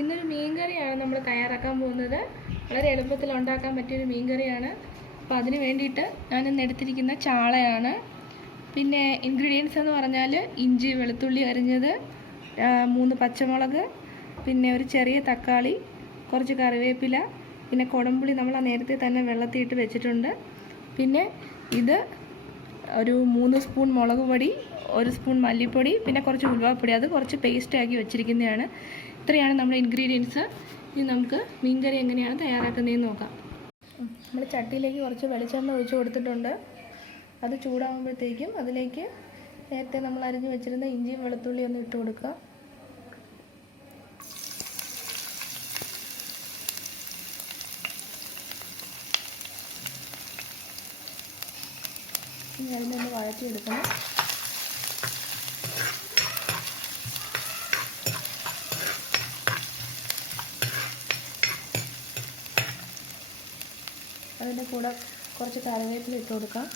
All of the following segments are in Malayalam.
ഇന്നൊരു മീൻകറിയാണ് നമ്മൾ തയ്യാറാക്കാൻ പോകുന്നത്. വളരെ എളുപ്പത്തിൽ ഉണ്ടാക്കാൻ പറ്റിയൊരു മീൻകറിയാണ്. അപ്പോൾ അതിന് വേണ്ടിയിട്ട് ഞാനിന്ന് എടുത്തിരിക്കുന്ന ചാളയാണ്. പിന്നെ ഇൻഗ്രീഡിയൻസ് എന്ന് പറഞ്ഞാൽ ഇഞ്ചി വെളുത്തുള്ളി അരിഞ്ഞത്, 3 പച്ചമുളക്, പിന്നെ ഒരു ചെറിയ തക്കാളി, കുറച്ച് കറിവേപ്പില, പിന്നെ കുടംപുളി നമ്മൾ നേരത്തെ തന്നെ വെള്ളത്തിയിട്ട് വെച്ചിട്ടുണ്ട്. പിന്നെ ഇത് ഒരു 3 സ്പൂൺ മുളക് പൊടി, 1 സ്പൂൺ മല്ലിപ്പൊടി, പിന്നെ കുറച്ച് ഉലുവാപ്പൊടി, അത് കുറച്ച് പേസ്റ്റാക്കി വെച്ചിരിക്കുന്നതാണ്. ഇത്രയാണ് നമ്മുടെ ഇൻഗ്രീഡിയൻസ്. ഇനി നമുക്ക് മീൻകറി എങ്ങനെയാണ് തയ്യാറാക്കുന്നതെന്ന് നോക്കാം. നമ്മൾ ചട്ടിയിലേക്ക് കുറച്ച് വെളിച്ചെണ്ണ ഒഴിച്ച് കൊടുത്തിട്ടുണ്ട്. അത് ചൂടാകുമ്പോഴത്തേക്കും അതിലേക്ക് നേരത്തെ നമ്മൾ അരിഞ്ഞ് വെച്ചിരുന്ന ഇഞ്ചിയും വെളുത്തുള്ളിയും ഒന്ന് ഇട്ട് കൊടുക്കുക. ഇനി അതിനൊന്ന് വഴറ്റിയെടുക്കണം. അതിൻ്റെ കൂടെ കുറച്ച് കറിവേപ്പില ഇട്ട് കൊടുക്കാം.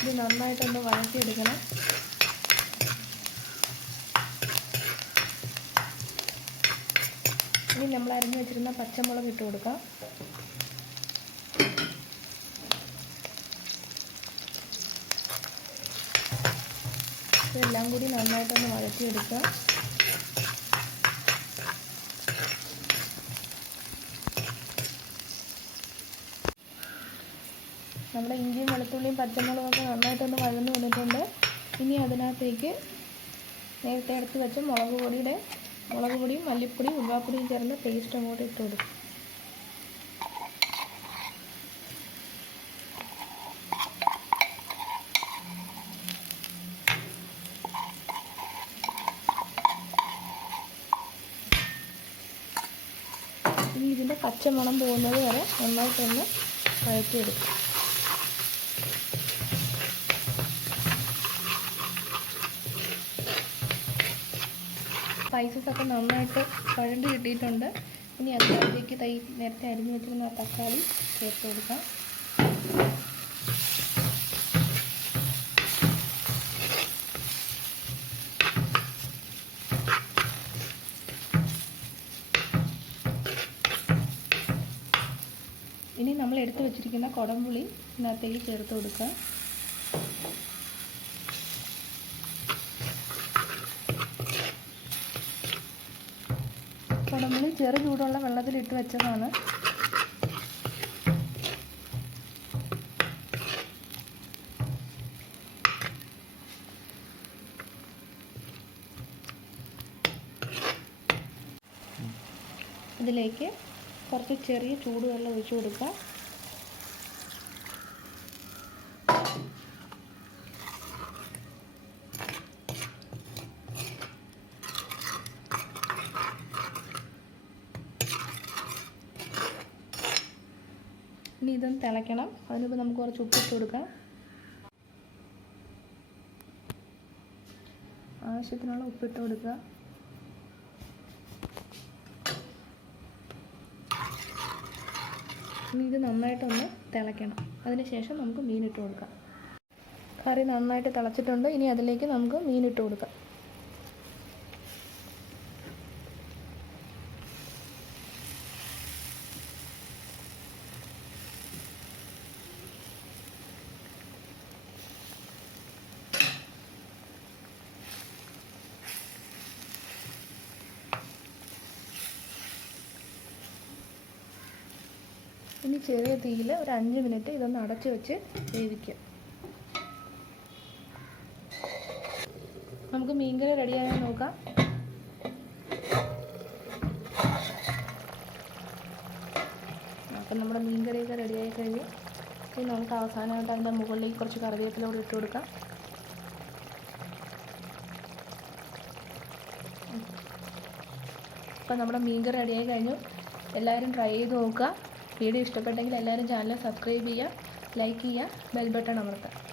ഇത് നന്നായിട്ടൊന്ന് വഴറ്റിയെടുക്കണം. ഇനി നമ്മൾ അരിഞ്ഞ് വെച്ചിരുന്ന പച്ചമുളക് ഇട്ട് കൊടുക്കാം. ഇതെല്ലാം കൂടി നന്നായിട്ടൊന്ന് വഴറ്റിയെടുക്കുക. നമ്മുടെ ഇഞ്ചിയും വെളുത്തുള്ളിയും പച്ചമുളകൊക്കെ നന്നായിട്ടൊന്ന് വഴന്ന് വന്നിട്ടുണ്ട്. ഇനി അതിനകത്തേക്ക് നേരത്തെ എടുത്ത് വെച്ച മുളക് പൊടിയും മല്ലിപ്പൊടിയും ഉലുവാപ്പൊടിയും ചേർന്ന് പേസ്റ്റ് അങ്ങോട്ട് ഇട്ട് കൊടുക്കും. ഇനി ഇതിൻ്റെ പച്ചമണം പോകുന്നത് വരെ നന്നായിട്ടൊന്ന് വഴറ്റിയെടുക്കും. സ്പൈസസ് ഒക്കെ നന്നായിട്ട് വഴണ്ട് കിട്ടിയിട്ടുണ്ട്. ഇനി അതിനകത്തേക്ക് നേരത്തെ അരിഞ്ഞ് വെച്ചിരുന്ന തക്കാളി ചേർത്ത് കൊടുക്കാം. ഇനി നമ്മൾ എടുത്തു വെച്ചിരിക്കുന്ന കുടംപുളി ഇതിനകത്തേക്ക് ചേർത്ത് കൊടുക്കുക. കുടംപുളി ചെറു ചൂടുള്ള വെള്ളത്തിലിട്ട് വെച്ചതാണ്. ഇതിലേക്ക് കുറച്ച് ചെറിയ ചൂടുവെള്ളം ഒഴിച്ചു കൊടുക്കുക. ഇനി ഇതൊന്ന് തിളയ്ക്കണം. അതിനിപ്പോൾ നമുക്ക് കുറച്ച് ഉപ്പിട്ട് കൊടുക്കാം. ആവശ്യത്തിനുള്ള ഉപ്പിട്ട് കൊടുക്കുക. ഇനി ഇത് നന്നായിട്ടൊന്ന് തിളയ്ക്കണം. അതിനുശേഷം നമുക്ക് മീനിട്ട് കൊടുക്കാം. കറി നന്നായിട്ട് തിളച്ചിട്ടുണ്ട്. ഇനി അതിലേക്ക് നമുക്ക് മീനിട്ട് കൊടുക്കാം. ഇനി ചെറിയ തീയിൽ ഒരു 5 മിനിറ്റ് ഇതൊന്ന് അടച്ചു വെച്ച് വേവിക്കുക. നമുക്ക് മീൻകറി റെഡിയാകാൻ നോക്കാം. അപ്പം നമ്മുടെ മീൻകറിയൊക്കെ റെഡിയായി കഴിഞ്ഞ് ഇനി നമുക്ക് അവസാനമായിട്ട് അതിൻ്റെ മുകളിലേക്ക് കുറച്ച് കറിവേപ്പില കൂടി ഇട്ട് കൊടുക്കാം. അപ്പം നമ്മുടെ മീൻകറി റെഡിയായി കഴിഞ്ഞു. എല്ലാവരും ട്രൈ ചെയ്ത് നോക്കുക. വീഡിയോ ഇഷ്ടപ്പെട്ടെങ്കിൽ എല്ലാവരും ചാനൽ സബ്സ്ക്രൈബ് ചെയ്യുക, ലൈക്ക് ചെയ്യുക, ബെൽ ബട്ടൺ അമർത്തുക.